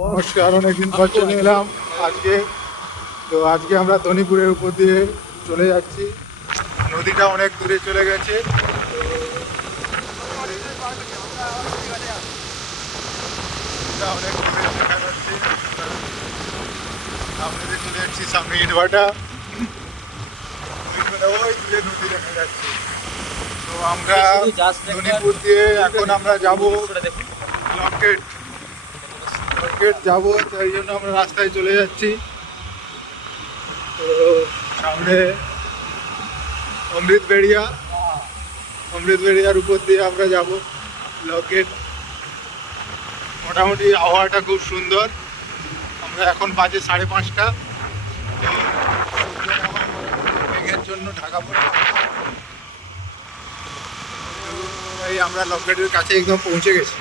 নমস্কার, অনেকদিন পর চলে এলাম আজকে। তো আজকে আমরা ধনীপুরের উপর দিয়ে চলে যাচ্ছি। নদীটা অনেক দূরে চলে গেছে। নদীটা অনেক দূরে দেখা যাচ্ছে। আপনাদের চলে যাচ্ছি সামনে ইটভাটা। ওই দূরে নদী দেখা যাচ্ছে। তো আমরা ধনীপুর দিয়ে এখন আমরা যাব লকেট। লকেট যাবো, তাই জন্য আমরা রাস্তায় চলে যাচ্ছি। তো সামনে অমৃতবেড়িয়া, অমৃতবেড়িয়ার উপর দিয়ে আমরা যাব লকেট। মোটামুটি আবহাওয়াটা খুব সুন্দর। আমরা এখন বাজে 5:30। মেঘের জন্য ঢাকা পড়ে, এই আমরা লকেটের কাছে একদম পৌঁছে গেছি।